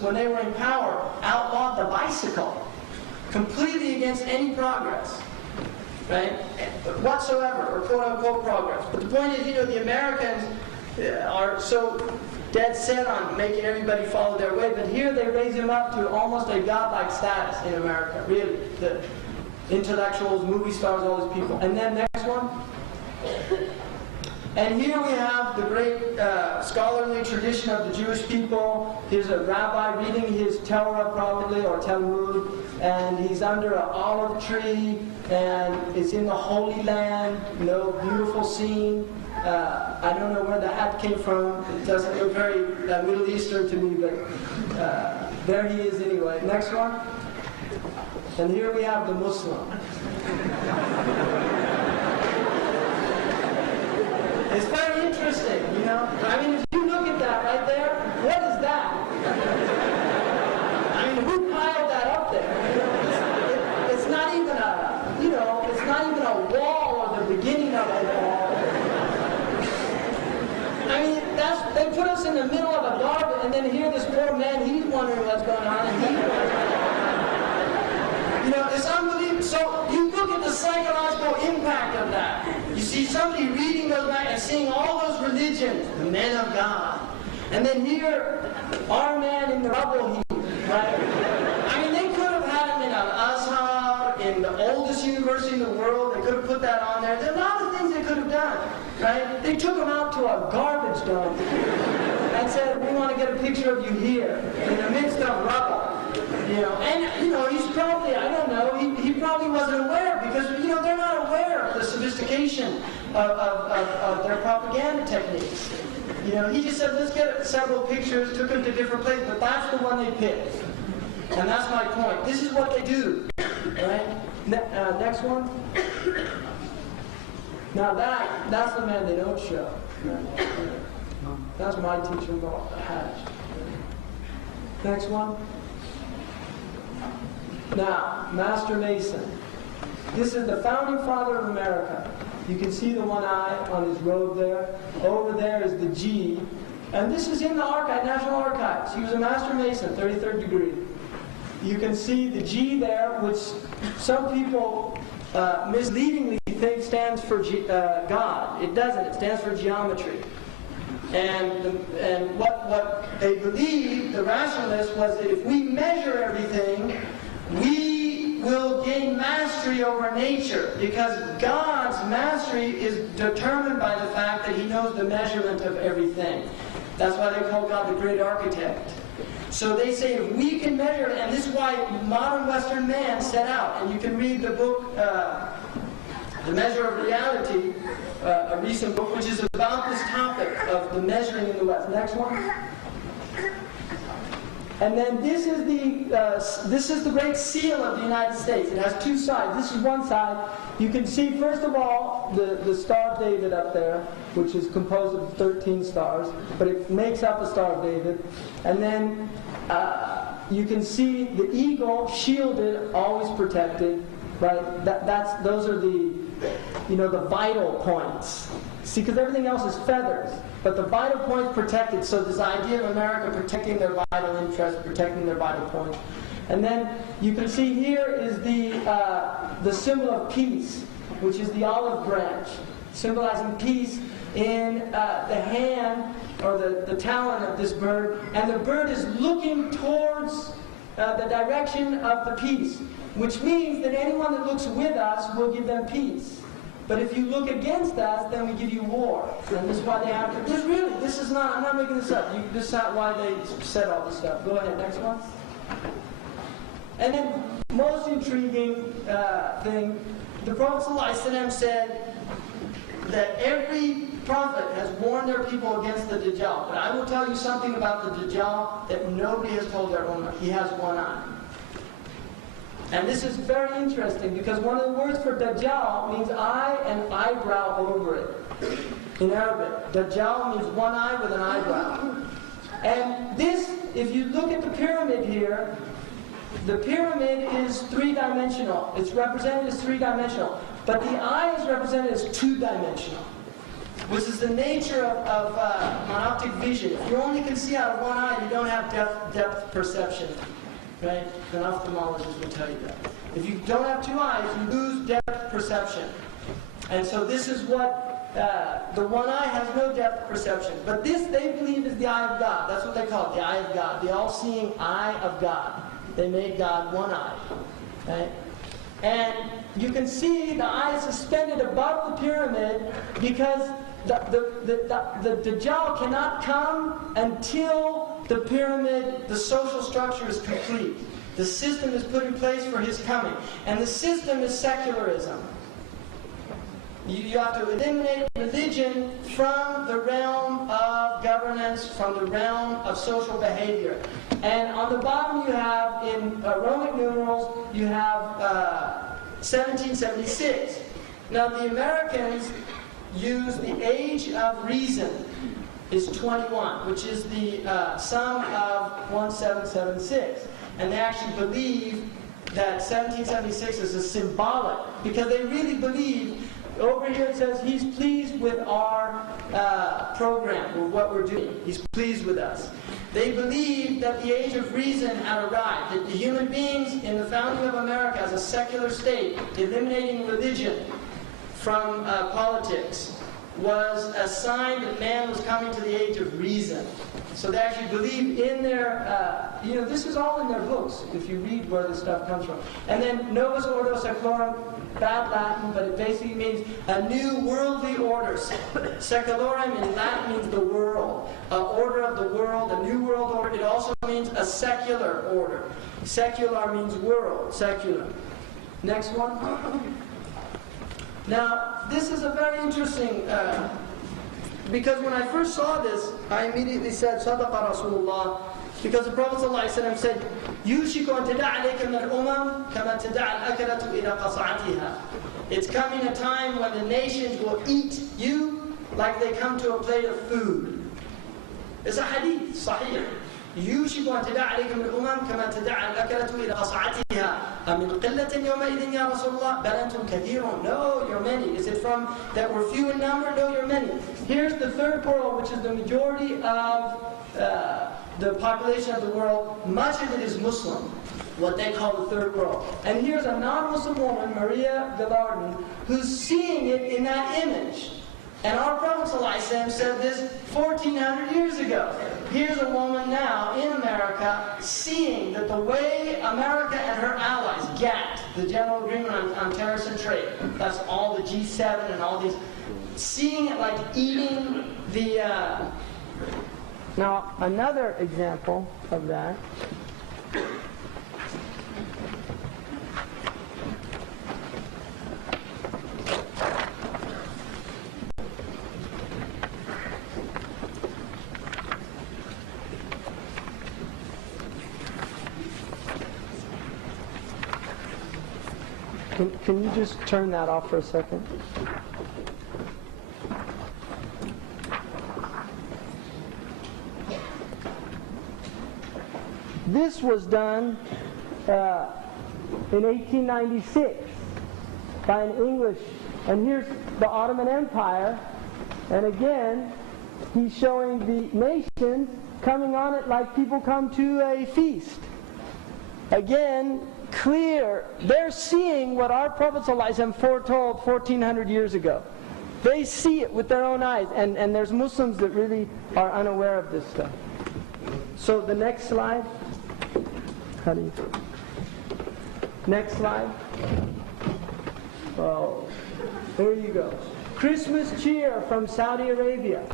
when they were in power, outlawed the bicycle, completely against any progress, right? Whatsoever, or quote-unquote progress. But the point is, the Americans are so dead set on making everybody follow their way, but here they raise him up to almost a godlike status in America, really. The intellectuals, movie stars, all these people. And then next one. And here we have the great scholarly tradition of the Jewish people. Here's a rabbi reading his Torah probably, or Talmud, and he's under an olive tree, and it's in the Holy Land, beautiful scene. I don't know where the hat came from. It doesn't look very Middle Eastern to me, but there he is anyway. Next one. And here we have the Muslim. It's very interesting, I mean, if you look at that right there, what is that? I mean, who piled that up there? It's not even it's not even a wall or the beginning of a wall. I mean, they put us in the middle of a garden, and then here this poor man, he's wondering what's going on, and it's unbelievable. So you look at the psychological impact of that. You see somebody reading those back and seeing all those religions, the men of God. And then here, our man in the rubble heap, right? I mean, they could have had him in Al-Azhar, in the oldest university in the world. They could have put that on there. There are a lot of things they could have done, right? They took him out to a garbage dump and said, we want to get a picture of you here, in the midst of rubble. He's probably, I don't know, he probably wasn't aware, because, they're not aware of the sophistication of their propaganda techniques. He just said, let's get several pictures, took them to different places, but that's the one they picked. And that's my point. This is what they do, right? Next one. Now that's the man they don't show. That's my teacher, Hajj. Next one. Now, Master Mason. This is the founding father of America. You can see the one eye on his robe there. Over there is the G. And this is in the archive, National Archives. He was a Master Mason, 33rd degree. You can see the G there, which some people misleadingly think stands for God. It doesn't. It stands for geometry. And what they believed, the rationalists, was that if we measure everything, we will gain mastery over nature, because God's mastery is determined by the fact that He knows the measurement of everything. That's why they call God the great architect. So they say if we can measure it, and this is why modern Western man set out, and you can read the book, The Measure of Reality, a recent book, which is about this topic of the measuring in the West. Next one. And then this is the Great Seal of the United States. It has two sides. This is one side. You can see, first of all, the Star of David up there, which is composed of 13 stars, but it makes up a Star of David. And then you can see the eagle shielded, always protected. Right? Those are the vital points. See, because everything else is feathers. But the vital points protected, so this idea of America protecting their vital interests, protecting their vital points. And then you can see here is the symbol of peace, which is the olive branch, symbolizing peace in the hand or the talon of this bird. And the bird is looking towards the direction of the peace, which means that anyone that looks with us will give them peace. But if you look against us, then we give you war. And this is why they have to... I'm not making this up. This is why they said all this stuff. Go ahead, next one. And then, most intriguing thing, the Prophet ﷺ said that every prophet has warned their people against the Dajjal. But I will tell you something about the Dajjal that nobody has told their Ummah. He has one eye. And this is very interesting, because one of the words for Dajjal means eye and eyebrow over it. In Arabic, Dajjal means one eye with an eyebrow. And this, if you look at the pyramid here, the pyramid is three-dimensional. It's represented as three-dimensional. But the eye is represented as two-dimensional. which is the nature of monoptic vision. If you only can see out of one eye, you don't have depth perception. Right? An ophthalmologist will tell you that. If you don't have two eyes, you lose depth perception. And so this is what, the one eye has no depth perception. But this, they believe, is the eye of God. That's what they call it, the eye of God. The all-seeing eye of God. They made God one eye. Right? And you can see the eye is suspended above the pyramid because the Dajjal cannot come until the pyramid, the social structure is complete. The system is put in place for his coming. And the system is secularism. You have to eliminate religion from the realm of governance, from the realm of social behavior. And on the bottom you have, in Roman numerals, you have 1776. Now the Americans use the age of reason is 21, which is the sum of 1776. And they actually believe that 1776 is a symbolic, because they really believe, over here it says, he's pleased with our program, with what we're doing. He's pleased with us. They believe that the age of reason had arrived, that the human beings in the founding of America as a secular state, eliminating religion from politics, was a sign that man was coming to the age of reason. So they actually believe in their, this is all in their books, if you read where this stuff comes from. And then Novus Ordo Seclorum, bad Latin, but it basically means a new worldly order. Secularum in Latin means the world, an order of the world, a new world order. It also means a secular order. Secular means world, secular. Next one. Now, this is a very interesting, because when I first saw this, I immediately said, Sadaqa Rasulullah, because the Prophet ﷺ said, يُوشِكُ أَن تَدَعَ عَلَيْكَ مِنَ الْأُمَمِ كَمَا تَدَعَ الْأَكَلَةُ إِلَى قَصَعَتِهَا. It's coming a time when the nations will eat you like they come to a plate of food. It's a hadith, sahih. يُوشِكُ أَن تَدَعَ عَلَيْكَ مِنَ الْأُمَمِ كَمَا تَدَعَ الْأَكَلَةُ إِلَى قَصَعَتِهَا أَمِنْ قِلَّةٍ يَوْمَئِذٍ يَا رَسُولَ اللَّهِ بَلْ أَنْتُمْ كَثِيرٌ. No, you're many. Is it from that we're few in number? No, you're many. Here's the third world, which is the majority of the population of the world. Much of it is Muslim, what they call the third world. And here's a non-Muslim woman, Maria Gallardin, who's seeing it in that image. And our Prophet ﷺ said this 1,400 years ago. Here's a woman now in America seeing that the way America and her allies, GATT, the General Agreement on Terrorist and Trade, that's all the G7 and all these, seeing it like eating the... Now, another example of that. Can you just turn that off for a second? This was done in 1896 by an English, and here's the Ottoman Empire, and again, he's showing the nations coming on it like people come to a feast. Again, clear, they're seeing what our Prophet ﷺ foretold 1,400 years ago. They see it with their own eyes, and there's Muslims that really are unaware of this stuff. So the next slide. How do you... Next slide. Oh, there you go. Christmas cheer from Saudi Arabia.